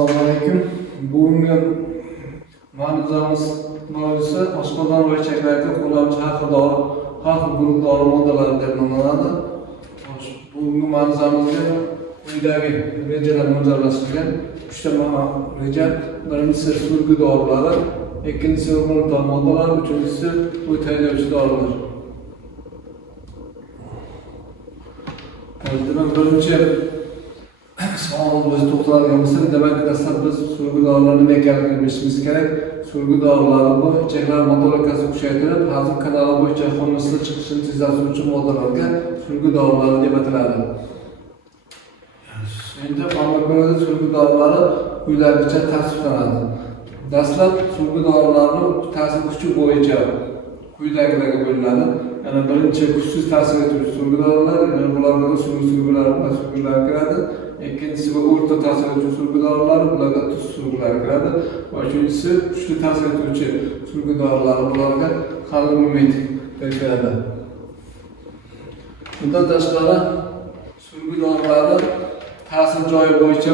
Assalomu alaykum. Bugungi mavzuimiz mavzusi oshqozon ro'ychaklarida qo'llanuvchi har xil guruh dori moddalari deb nomlanadi. Bugungi mavzumizga quyidagi rejalar mo'ljallashtirilgan 3 ta reja. Birinchisi surgi dorilar, ikkinchisi g'o'rtal moddalar, uchinchisi o't haydovchi dorilar. Birinchi savol bo'yicha to'xtaladigan bo'lsak, demak, dastlab biz surgi dorilarni nima ekanligini bilishimiz kerak. Surgi dorilar bu ichaklar motorikasini kuchaytirib, hazm kanali bo'yicha xomashli chiqishini tezlatuvchi moddalarga surgi dorilar deb ataladi. Endi farmakologiyada surgi dorilari quyidagicha tavsiflanadi. Dastlab surgi dorilarning ta'sir kuchi bo'yicha quyidagilarga bo'linadi. Yani birinchi kuchsiz ta'sir etuvchi surgi dorilar, bularga surgilar va surgilar kiradi. İkincisi bu o'rta ta'sir etuvchi surgi dorilar, bularga tuz surgilar kiradi. Va uchinchisi kuchli ta'sir etuvchi surgi dorilar, bularga kaliumid kiradi. Bundan tashqari surgi dorilari ta'sir joyi bo'yicha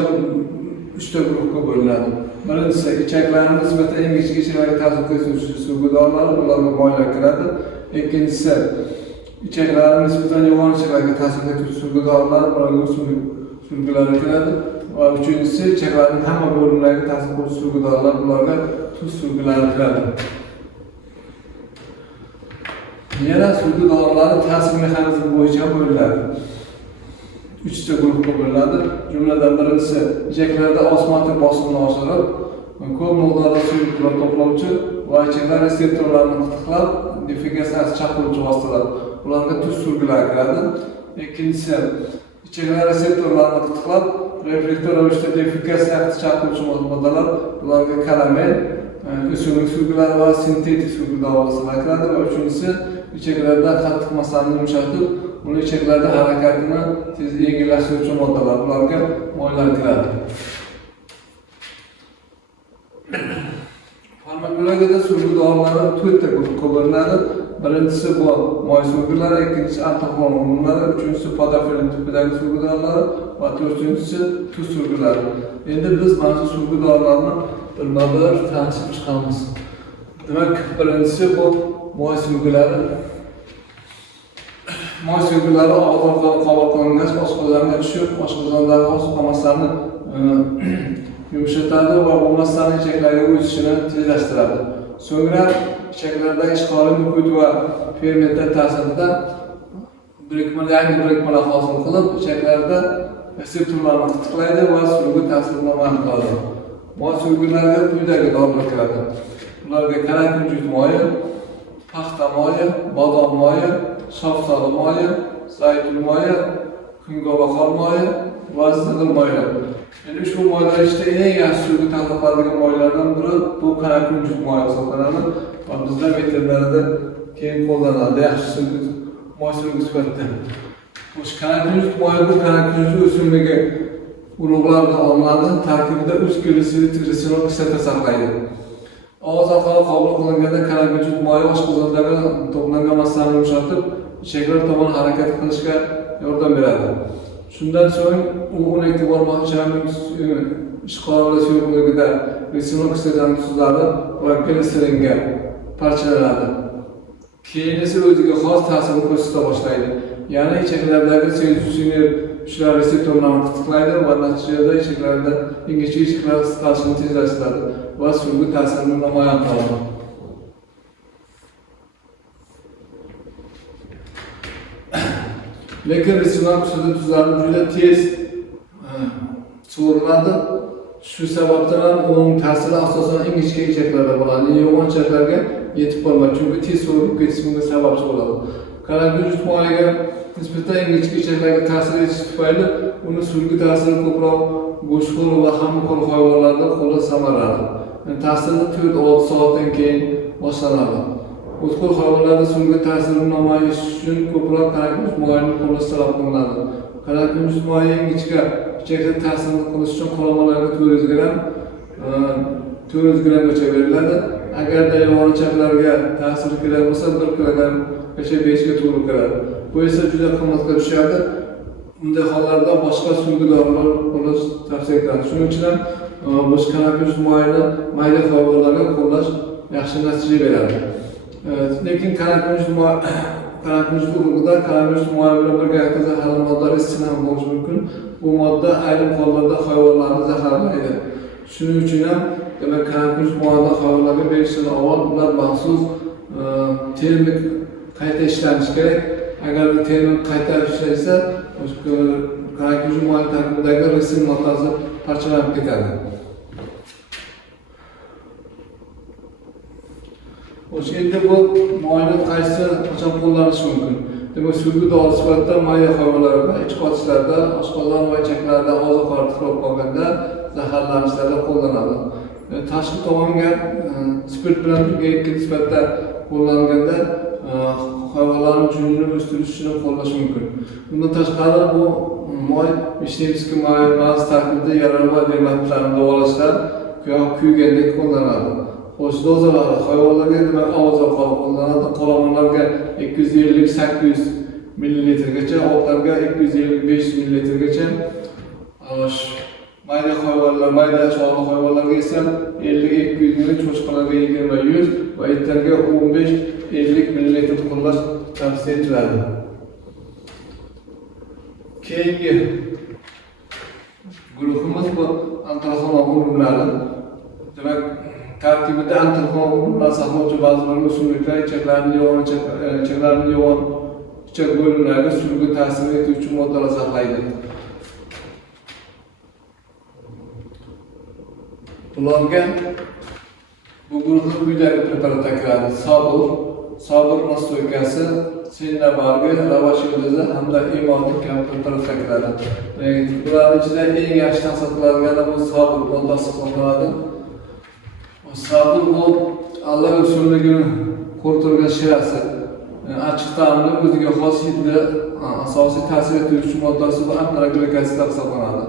3 ta guruhga bo'linadi. Birinchisi ichaklarning nisbatan eng kichik ichaklarga ta'sir ko'rsatuvchi surgi dorilar, bularga moylar kiradi. İkincisi ichaklarning nisbatan yo'g'on ichaklarga ta'sir etuvchi surgi dorilar, bularga surgilar kiradi. Va uchinchisi ichaklarning hamma bo'limlariga ta'sir qiluvchi surgi dorilar, bularga tuz surgilari kiradi. Yana surgi dorilari ta'sir mexanizmi bo'yicha bo'linadi. 3 ta guruhga bo'linadi. Jumladan birinchisi ichaklarda osmotik bosimni oshirib, ko'p miqdorda suyuqliklar to'plovchi va ichaklar reseptorlarini qitiqlab, defegatsiyasi chaqiruvchi vositalar. Bularga tuz surgilari kiradi. Ikkinchisi ichaklar reseptorlarini qitiqlab, reflektor ravishda defegatsiya chaqiruvchi moddalar. Bularga karamel, o'simlik surgilari va sintetik surgi dorilar kiradi. Va uchinchisi ichaklarda qattiq massani yumshatib, uni ichaklarda harakatini tez yengillashtiruvchi moddalar. Bularga moylar kiradi. Farmakologiyada surgi dorilar 4 ta guruhga bo'linadi. Birinchisi bu moy surgilari, ikkinchisi antihormon hormonlari, uchinchisi podofilin tipidagi surgi dorilar va to'rtinchisi tuz surgilari. Endi biz mana shu surgi dorilarni birma-bir tanishib chiqamiz. Demak, birinchisi bu moy surgilari. Moy surgilari og'ir qabul qilingach, oshqozonga tushib, oshqozondagi oziq massani yumshatadi va bu massani ichaklarga o'tishini tezlashtiradi. So'ngra ichaklardagi ishqoliy muhit va fermentlar ta'sirida yangi birikmalar hosil qilib, ichaklarda reseptorlarni qitiqlaydi va surgi ta'sirini namoyon qiladi. Moy surgilariga quyidagi dorilar kiradi. Ularga karankunjut moyi, paxta moyi, bodom moyi, shoftali moyi, zaytun moyi, kungobaxor moyi va zig'ir moyi. Endi ushbu moylar ichida eng yaxshi surgi ta'sir qiladigan moylardan biri bu karankunjut moyi hisoblanadi va bizda veterinariyada keng qo'llaniladi yaxshi surgi moy surgi sifatida. O'sha karankunjut moyi bu karankunjut o'simligi urug'laridan olinadi, tarkibida 3 gliserol kislota saqlaydi. Og'iz orqali qabul qilinganda karankunjut moyi oshqozondagi to'plangan massani yumshatib, ichaklar tomon harakat qilishga yordam beradi. Shundan so'ng u 12 barmoqchaning ishqoli suyuqligida reseptor kislotaning tuzlari va gliseringa parchalanadi. Keyin esa o'ziga xos ta'sirni ko'rsata boshlaydi. Ya'ni ichaklardagi sezuvchi nerv shular reseptorlarni qitiqlaydi va natijada ichaklarda ingichka ichaklar qisqarishini tezlashtiradi va surgi ta'sirini namoyon qiladi. Lekin reseptor tuzlari juda tez so'riladi. Shu sababdan ham uning ta'siri asosan ingichka ichaklarda bo'ladi. Yo'g'on ichaklarga yetib bormaydi, chunki tez so'rilib ketishiga sababchi bo'ladi. Karankunjut moyiga nisbatan ingichka ichaklarga ta'sir etishi tufayli uni surgi ta'siri ko'proq go'shtxo'r va hamxo'r hayvonlarda qo'lda samarali. Ta'siri 4-6 soatdan keyin boshlanadi. O'txo'r hayvonlarda surgi ta'sirini namoyish uchun ko'proq karankunjut moyini qo'llash talab qilinadi. Karankunjut moyi ingichka ichakda ta'sirini qilish uchun qurilmalarga 400 grammgacha beriladi. Agarda yo'g'on ichaklarga ta'siri kerak bo'lsa 1 kilogrammgacha 5 ga to'g'ri keladi. Bu esa juda qimmatga tushadi. Bunday hollarda boshqa surgi dorilar qo'llash tavsiya etiladi. Shuning uchun ham biz koronavirus muayini mayda hayvonlarga qo'llash yaxshi natija beradi. Lekin koronavirus urug'ida koronavirus muayini bilan birgalikda zaharli moddalar iste'mol bo'lishi mumkin. Bu modda ayrim hollarda hayvonlarni zaharlaydi. Shuning uchun ham demak koronavirus muayini hayvonlarga berishdan avval ular maxsus termik qayta ishlanishi kerak. Agar termik qayta ishlansa, koronavirus muayini tarkibidagi resin moddasi parchalanib ketadi. O'shanda bu muayina qaysi qachon qo'llanish mumkin? Demak, suvga dori sifatida mayda hayvonlarga ich qotishlarda, oshqozon va ichaklarda oziq-ovqat tiqilib qolganda, zaharlanishlarda qo'llanadi. Tashqi tomonga spirt bilan birga sifatida qo'llanilganda hayvonlarning junini o'stirishini qo'llash mumkin. Bundan tashqari bu moy Vishnevskiy mayonez tarkibida yaralma dermatitlarni davolashda yoki kuygandek qo'llanadi. Xo'sh, dozalar hayvonlarga demak oziq-ovqat qo'llanadi. Qolamonlarga 250-800 ml gacha, otlarga 250-500 ml gacha. Mayda hayvonlar, mayda sho'rva hayvonlarga esa 50-200 ml, cho'chqalarga 20-100 va itlarga 15-50 ml qo'llash tavsiya etiladi. Keyingi guruhimiz bu antarxon o'g'illari. Demak, tarkibida antarxon o'g'illari saqlovchi ba'zi bir o'simliklar ichaklarni yo'g'on ichak bo'limlariga suvga ta'sir etuvchi moddalar saqlaydi. Ularga bu guruhning quyidagi preparatlar kiradi. Sabr nastoykasi, senna bargi, lavash ildizi hamda imotik kabi preparatlar kiradi. Bular ichida eng yaxshi tavsiya qilinadigan bu sabr moddasi hisoblanadi. Sabr bu Allah usulligini ko'rtirgan shirasi. Achchiq ta'mni o'ziga xos hidli asosiy ta'sir etuvchi moddasi bu antaraglik-asid hisoblanadi.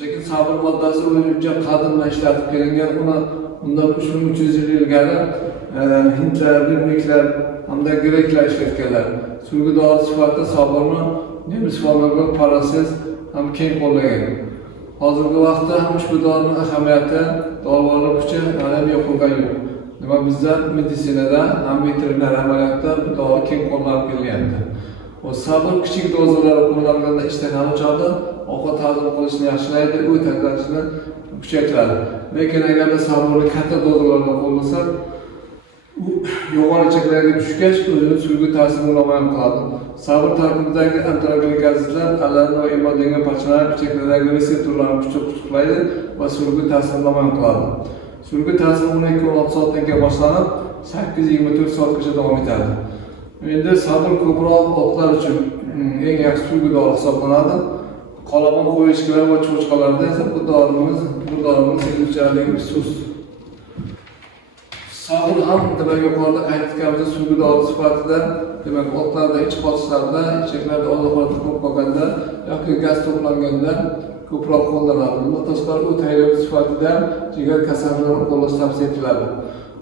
Lekin sabr moddasi o'zicha qadimdan ishlatib kelingan, undan 3300 yil ilgari hindlar, rimliklar hamda greklar ishlatganlar. Suvga dori sifatida sabrni nemis shifokorlar Paracelsus ham keng qo'llagan. Hozirgi vaqtda ham ushbu dorining ahamiyati, dorivorlik kuchi hali yo'qolgan yo'q. Nima bizlar meditsinada ham veterinar amaliyotda bu dori keng qo'llanib kelgandi. Sabr kichik dozalarda qo'llanilganda ishtahani ochadi, ovqat hazm qilishni yaxshilaydi, u tayyorlashni kuchaytiradi. Lekin agarda sabrni katta dozalarda qo'llasak, u yo'g'on ichaklarga tushgach, o'zini suvga ta'sir namoyon qiladi. Sabr tarkibidagi antaraglik azizlar allan va imodenga parchalanib, ichaklardagi reseptorlarni kuchaytiradi va suvga ta'sir namoyon qiladi. Suvga ta'sir 12-16 soatdan keyin boshlanib, 8-24 soatgacha davom etadi. Endi sabr ko'proq otlar uchun eng yaxshi suvga dori hisoblanadi. Qolamon qo'yishlar va cho'chqalarda esa bu dorimiz sevuvchanligi sust. Sabr ham demak yuqorida aytganimiz suvga dori sifatida, demak otlarda ich qotishlarda, ichaklarda oziq-ovqat tiqilib qolganda yoki gaz to'planganda ko'proq qo'llanadi. Bundan tashqari u tayyorlik sifatida jigar kasalliklarini qo'llash tavsiya etiladi.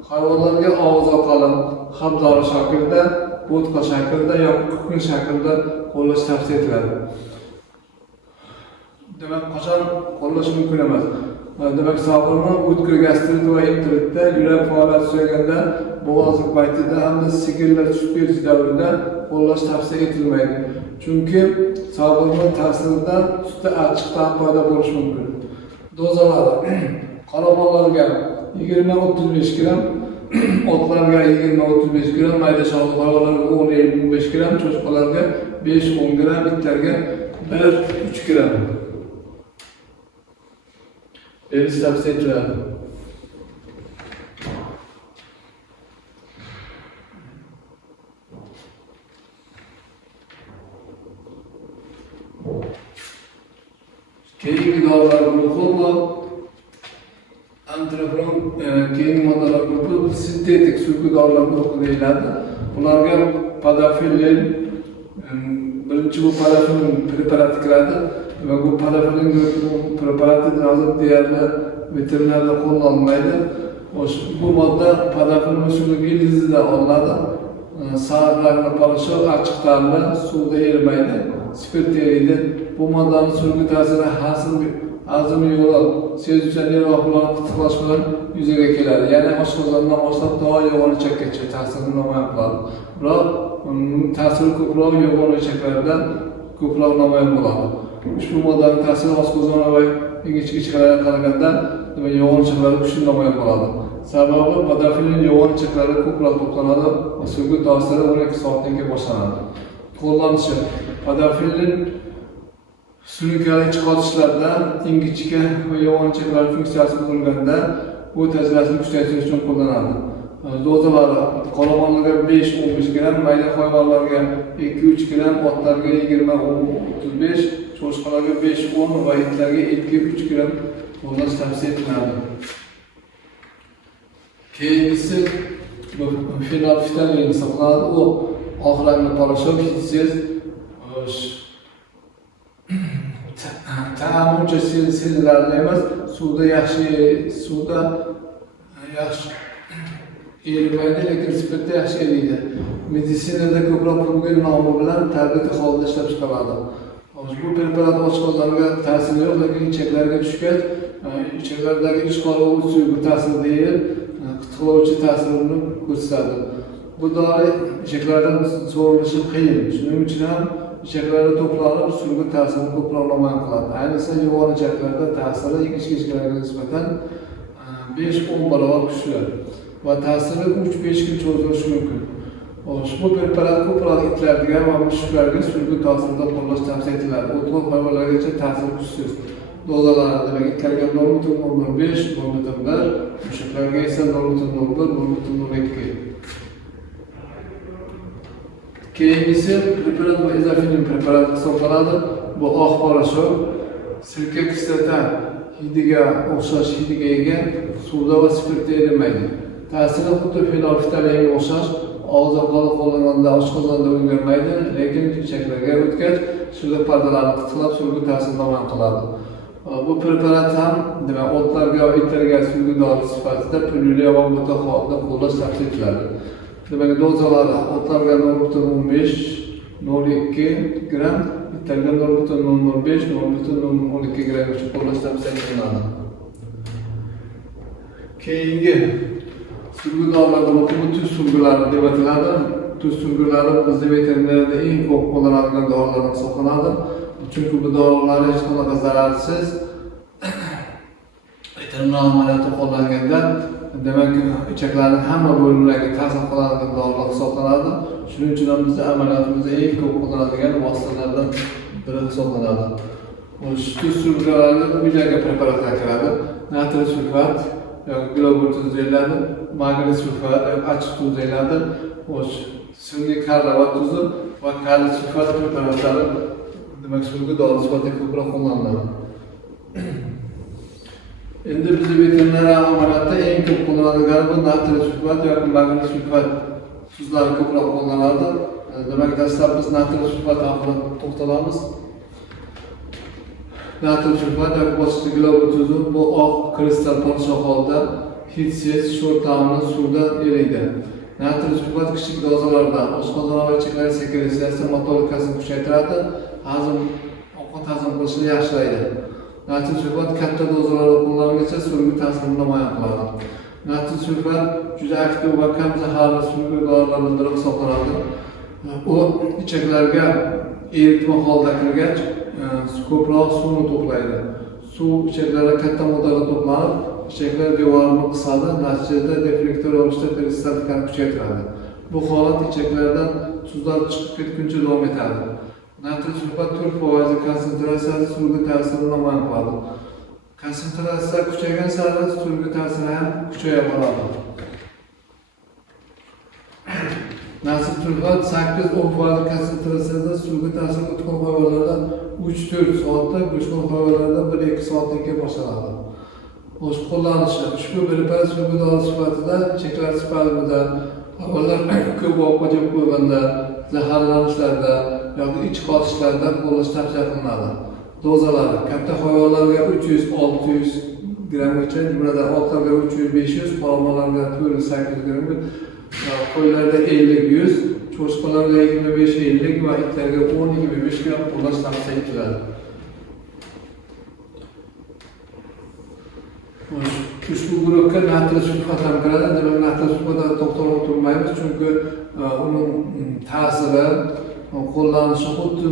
Hayvonlarga og'iz-oqali habdori shaklida, bo'tqa shaklida yoki kukun shaklida qo'llash tavsiya etiladi. Demak, qachon qo'llash mumkin emas? Demak, sabrni o'tkir gastrit va entritda, yurak faoliyati suyganda, bo'g'ozlik paytida hamda sigirlar tushib ketish davrida qo'llash tavsiya etilmaydi. Chunki sabrning ta'siridan sutda achchiq ta'm paydo bo'lishi mumkin. Dozalari qalamonlarga 20-35 gram, otlarga 20-35 gram, mayda sho'rva hayvonlarga 10-15 gram, cho'chqalarga 5-10 gram, itlarga 1-3 gram. Berish tavsiya etiladi. Keyingi dorilar guruhi antrofon keyingi moddalar guruhi sintetik suvga dorilar guruhi deyiladi. Ularga podofilin, birinchi bu podofilin preparati kiradi va bu podofilin preparati hozir deyarli veterinarda qo'llanilmaydi. Bu modda podofilin usulida ildizida olinadi. Sariqlarni parasho achchiq ta'mli suvda erimaydi, spirt eriydi. Bu moddaning suvga ta'siri hazm yo'li sezuvchanliroq bilan qitiqlash bilan yuzaga keladi. Ya'ni oshqozondan boshlab to yo'g'on ichakgacha ta'sirini namoyon qiladi. Biroq ta'siri ko'proq yo'g'on ichaklarda ko'proq namoyon bo'ladi. Ushbu moddaning ta'siri oshqozon va ingichka ichaklarga qaraganda yo'g'on ichaklarda kuchli namoyon bo'ladi. Sababi podofilin yo'g'on ichaklarda ko'proq to'planadi va so'nggi ta'siri 12 soatdan keyin boshlanadi. Qo'llanishi podofilin surunkali chiqarishlarda ingichka va yo'g'on ichaklar funksiyasi buzilganda bu tezlikni kuchaytirish uchun qo'llanadi. Dozalari qoramollaga 5-15 gram, mayda hayvonlarga 2-3 gram, otlarga 20-35, cho'chqalarga 5-10 va itlarga 2-3 gram qo'llash tavsiya etiladi. Keyingisi fenolftalin hisoblanadi. U oq rangli poрошок, hidsiz, ta'mi uncha sezilarli emas, suvda yaxshi erimaydi, lekin spirtda yaxshi eriydi. Meditsinada ko'proq pulgin nomi bilan tablet holida ishlab chiqariladi. Bu preparat oshqozonga ta'siri yo'q, lekin ichaklarga tushgach, ichaklardagi ishqorov suyuqi ta'sirida erib, qitiqlovchi ta'sirini ko'rsatadi. Bu dori ichaklardan so'rilishi qiyin. Shuning uchun ham ichaklarda to'planib, suyuqi ta'sirini ko'proq namoyon qiladi. Ayniqsa yo'g'on ichaklarda ta'siri ingichka ichaklarga nisbatan 5-10 barobar kuchli va ta'siri 3-5 kun cho'zilishi mumkin. Ushbu preparat ko'proq itlarga va mushuklarga suyuqi ta'sirida qo'llash tavsiya etiladi. O'tloq hayvonlargacha ta'siri kuchsiz. Dozalari demak itlarga 0.05, 0.1, mushuklarga esa 0.01, 0.02. Keyingisi preparat va izofilin preparati hisoblanadi. Bu oq poрошок sirka kislota hidiga o'xshash hidiga ega, suvda va spirtda erimaydi. Ta'siri xuddi fenolftalinga o'xshash, og'iz orqali qo'llanganda oshqozonda o'rganmaydi, lekin ichaklarga o'tgach, suvda pardalarni qitiqlab suyuqi ta'sirini namoyon qiladi. Bu preparat ham demak otlarga va itlarga suyuqi dori sifatida pulli va butun holda qo'llash tavsiya etiladi. Demak dozalari otlarga 0.15, 0.2 gram, itlarga 0.05, 0.12 gramgacha qo'llash tavsiya etiladi. Keyingi suyuqi dorilardan muhimi tuz suyuqlari deb ataladi. Tuz suyuqlari bizning veterinariyada eng ko'p qo'llanadigan dorilar hisoblanadi. Chunki bu dorilar hech qanaqa zararsiz veterinar amaliyotda qo'llanganda demak ichaklarning hamma bo'limlariga ta'sir qiladigan dorilar hisoblanadi. Shuning uchun ham bizning amaliyotimizda eng ko'p qo'llanadigan vositalardan biri hisoblanadi. Tuz suyuqlari uylarga preparatlar kiradi. Natriy sulfat yoki globul tuz deyiladi, magniy sulfat yoki achchiq tuz deyiladi. Sun'iy karra tuzi va kaliy sulfat preparatlari demak suyuqi dori sifatida ko'proq qo'llaniladi. Endi bizning veterinariya amaliyotda eng ko'p qo'llanilgan bu natriy sulfat yoki magniy sulfat tuzlari ko'proq qo'llaniladi. Demak dastlab biz natriy sulfat haqida to'xtalamiz. Natriy sulfat yoki boshqa globul tuzi bu oq kristal poрошок holida hidsiz, sho'r ta'mli suvda eriydi. Natriy sulfat kichik dozalarda oshqozon va ichaklar sekretsiyasi motorikasini kuchaytiradi, ovqat hazm qilishni yaxshilaydi. Natriy sulfat katta dozalarda qo'llanilsa suyuqi ta'sirini namoyon qiladi. Natriy sulfat juda aktiv va kam zaharli suyuqi dorilardan biri hisoblanadi. U ichaklarga eritma holda kirgach, ko'proq suvni to'playdi. Suv ichaklarga katta miqdorda to'planib, ichaklar devorini qisadi, natijada deflektor ravishda peristaltikani kuchaytiradi. Bu holat ichaklardan tuzlar chiqib ketguncha davom etadi. Natriy sulfat 4% konsentratsiyasi suyuqi ta'sirini namoyon qiladi. Konsentratsiya kuchaygan sari suyuqi ta'siri ham kuchaya boradi. Natriy sulfat 8-10% konsentratsiyada suyuqi ta'siri o'tgan hayvonlarda 3-4 soatda, go'shtxo'r hayvonlarda 1-2 soatdan keyin boshlanadi. Qo'llanishi ushbu preparat suyuqi dori sifatida ichaklar spazmida, hayvonlar ko'p ovqat yeb qo'yganda, zaharlanishlarda yoki ich qotishlarda qo'llash tavsiya qilinadi. Dozalari katta hayvonlarga 300-600 gramgacha, jumladan otlarga 300-500, qoramolarga 400-800 gram, qo'ylarda 50-100, cho'chqalarga 25-50 va itlarga 10-25 gram qo'llash tavsiya etiladi. Ushbu guruhga natriy sulfat ham kiradi. Demak, natriy sulfatga to'xtalib o'tirmaymiz, chunki uning ta'siri qo'llanishi xuddi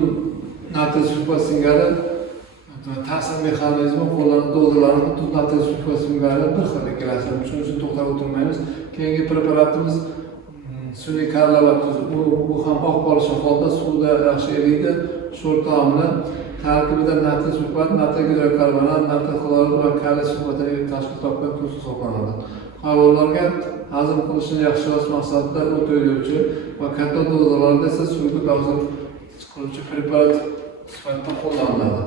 natriy sulfat singari ta'sir mexanizmi qo'llanib dozalarni xuddi natriy sulfat singari bir xil ikkalasi. Shuning uchun to'xtalib o'tirmaymiz. Keyingi preparatimiz sun'iy karlavat tuz. Bu ham oq bo'lishi holda suvda yaxshi eriydi. Sho'r taomli tarkibida natriy sulfat, natriy gidrokarbonat, natriy xlorid va kaliy sulfatini tashkil topgan tuz hisoblanadi. Hayvonlarga hazm qilishni yaxshilash maqsadida o't o'ylovchi va katta dozalarda esa suyuqlik hosil qiluvchi preparat sifatida qo'llaniladi.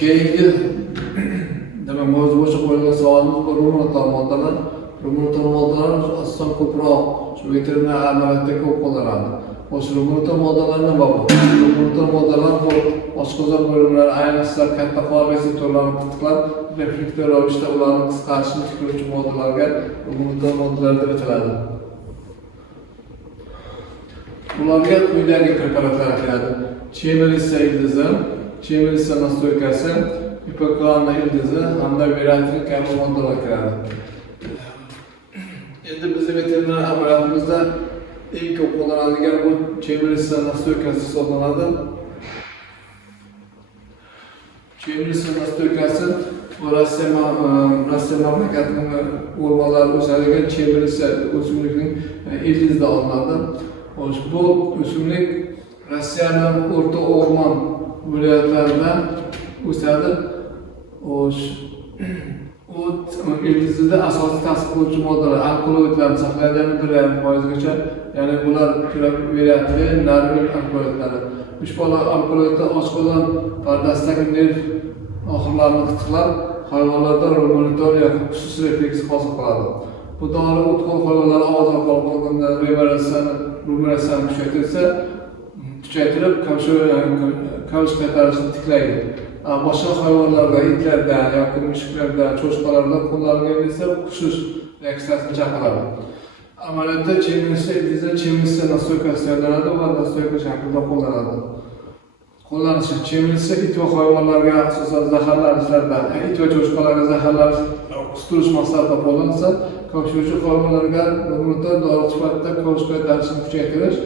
Keyingi demak mavzuga qo'yilgan savolimiz bu ruminantal moddalar. Ruminantal moddalar asosan ko'proq shu veterinar amaliyotda ko'p qo'llaniladi. Ruminantal moddalar nima bu? Ruminantal moddalar bu oshqozon bo'limlari, ayniqsa katta qon reseptorlarini qitiqlab, reflektor ravishda ularni qisqarishini tiklovchi moddalarga ruminantal moddalar deb ataladi. Ularga quyidagi preparatlar kiradi. Chemelissa ildizi, chemelissa nastoykasi, ipoklanna ildizi hamda veratrin kabi moddalar kiradi. Endi bizning veterinar aparatimizda eng ko'p qo'llaniladigan bu chemelissa nastoykasi hisoblanadi. Chemelissa nastoykasi Rossiya mamlakatining o'rmonlarida o'sadigan chemelissa o'simlikning ildizida olinadi. Bu o'simlik Rossiyaning o'rta o'rmon viloyatlarida o'sadi. Ildizida asosiy ta'sir qiluvchi moddalar alkaloidlarni saqlaydigan 1,5%gacha, ya'ni bular veratrin, narvin alkaloidlari. Ushbu alkaloidlar oshqozon pardasidagi nerv oqimlarini qitiqlab, hayvonlarda ruminantal yoki xususiy refleks hosil qiladi. Bu dori o'tqol hayvonlar og'iz orqali qolganda ruminatsiyani kuchaytirib, kavush qaytarishni tiklaydi. Boshqa hayvonlarda, itlarda yoki mushuklarda, cho'chqalarda qo'llanilgan esa xushush reaksiyasini chaqiradi. Amaliyotda chemelissa nastoykasi tayyorlanadi va nastoyka shaklida qo'llanadi. Qo'llanishi chemelissa it va hayvonlarga asosan zaharlanishlarda, it va cho'chqalarga zaharlanish qistirish maqsadida qo'llansa, kavshuvchi hayvonlarga ruminantal dori sifatida kavush qaytarishni kuchaytirish,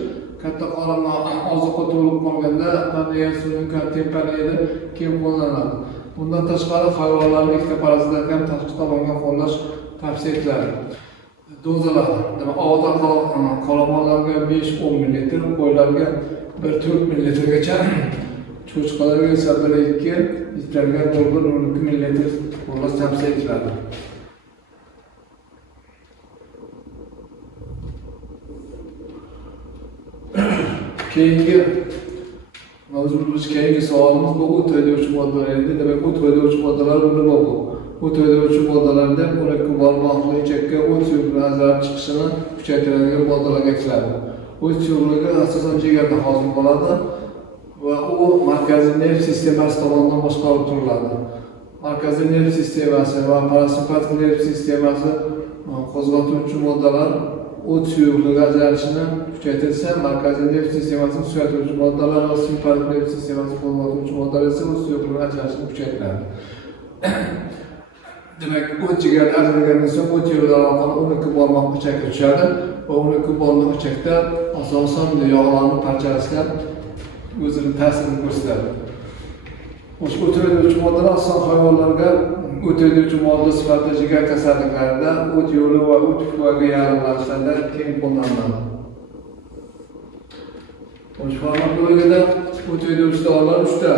katta qorinni oziqa to'lib qolganda paniya suyuq tempaniyada keng qo'llaniladi. Bundan tashqari hayvonlarni ikkita parazitlarga ham tashqi tomonga qo'llash tavsiya etiladi. Dozalar, demak, og'izda qolamonlarga 5-10 ml, qo'ylarga 1-4 ml gacha, cho'chqalarga esa 1-2, itlarga 1-12 ml qo'llash tavsiya etiladi. Keyingi savolimiz bu o't haydovchi moddalar edi. Demak, o't haydovchi moddalar nima bu? O't haydovchi moddalarda mo'lakka barmoqli ichakka o't suyuqligi ajralib chiqishini kuchaytiradigan moddalarga kiradi. O't suyuqligi asosan jigarda hosil bo'ladi va u markaziy nerv sistemasi tomonidan boshqarib turiladi. Markaziy nerv sistemasi va parasimpatik nerv sistemasi qo'zg'atuvchi moddalar o't suyuqligi ajralishini kuchaytirsa, markaziy nerv sistemasini suyatuvchi moddalar va simpatik nerv sistemasini qo'zg'atuvchi moddalar esa o't suyuqligi ajralishini kuchaytiradi. Demak, o't jigar ajralgandan so'ng o't yo'llari orqali 12 barmoq ichakka tushadi va 12 barmoq ichakda asosan yog'larni parchalashga o'zining ta'sirini ko'rsatadi. O'sha o't haydovchi moddalar asosan hayvonlarga o't haydovchi modda sifatida jigar kasalliklarida, o't yo'li va o't pufagi yarimlanishlarda keng qo'llaniladi. O'sha farmakologiyada o't haydovchi dorilar 3 ta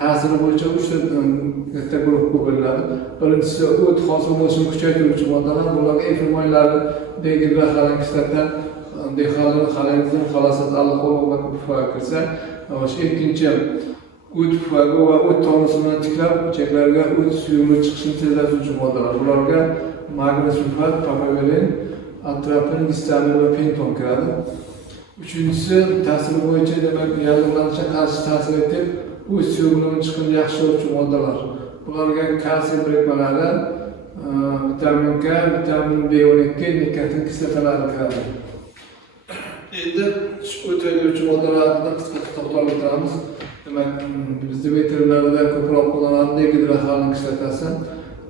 ta'siri bo'yicha 3 ta katta guruhga bo'linadi. Birinchisi o't hosil bo'lishini kuchaytiruvchi moddalar, bularga efir moylari, degidroxalin kislota, dexalin, xolosat, alkohol va pufagi kirsa, ikkinchi o't pufagi va o't tonusini tiklab, ichaklarga o't suyuqligi chiqishini tezlatuvchi moddalar. Bularga magniy sulfat, papaverin, atropin, gistamin va penton kiradi. Uchinchisi ta'siri bo'yicha demak yallig'lanishga qarshi ta'sir etib, o't suyuqligini chiqishini yaxshilovchi moddalar. Bularga kalsiy birikmalari, vitamin K, vitamin B12, nikotin kislotalari kiradi. Endi o't haydovchi moddalar haqida qisqa to'xtalib o'tamiz. demak bizda veterinariyada ko'proq qo'llanadigan gidroxlorik kislotasi.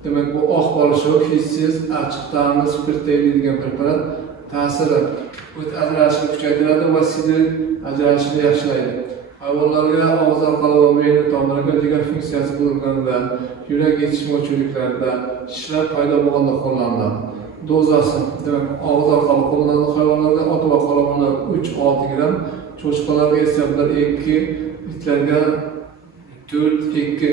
Demak bu oq bo'lishi, hissiz, achchiq ta'mli spirtli degan preparat ta'siri o't ajralishini kuchaytiradi va sidr ajralishini yaxshilaydi. Hayvonlarga og'iz orqali va miya tomiriga jigar funksiyasi buzilganda, yurak yetishmovchiliklarida, shishlar paydo bo'lganda qo'llaniladi. Dozasi, demak og'iz orqali qo'llaniladi hayvonlarga ot va qoramollar 3-6 gram, cho'chqalarga esa 1-2, itlarga 4-2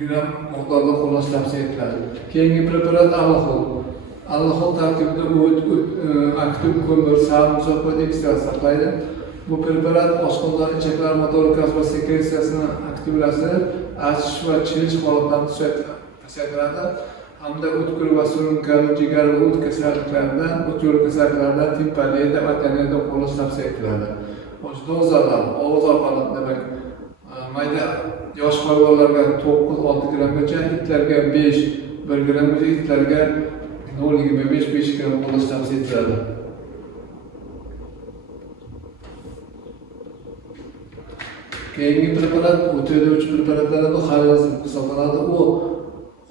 gram miqdorda qo'llash tavsiya etiladi. Keyingi preparat allohol. Allohol tarkibida o't, aktiv ko'mir, sarimsoq va ekstrat saqlaydi. Bu preparat oshqozon, ichaklar motorikasi va sekretsiyasini aktivlashtirib, achish va chirish holatlarini pasaytiradi. Hamda o'tkir va surunkali jigar va o't kasalliklaridan, o't yo'li kasalliklaridan timpaliyada va tanada qo'llash tavsiya etiladi. Dozalar og'iz orqali, demak mayda yosh hayvonlarga 9-6 gramgacha, itlarga 5-1 gramgacha, itlarga 0,25 gram qo'llash tavsiya etiladi. Keyingi preparat o't yo'lovchi preparatlardan xolezin hisoblanadi. U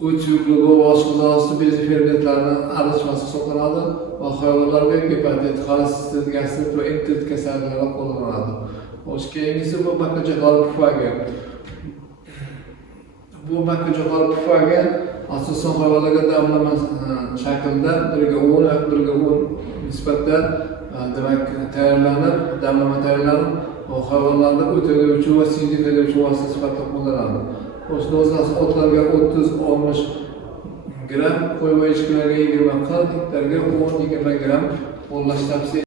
o't suyuqligi va oshqozon osti bezi fermentlarining aralashmasi hisoblanadi va hayvonlarga gepatit, xolesistit, gastrit va entrit kasalliklarida qo'llaniladi. Keyingisi bu baqajoqlar pufagi. Bu baqajoqlar pufagi asosan hayvonlarga damlama shaklida 1:10 nisbatda demak tayyorlanib, damlama tayyorlanib, hayvonlarda o't yo'lovchi va sindiruvchi vosita sifatida qo'llaniladi. Dozasi otlarga 30-60 gram, qo'y va echkilarga 20-40, itlarga 10-20 gram qo'llash tavsiya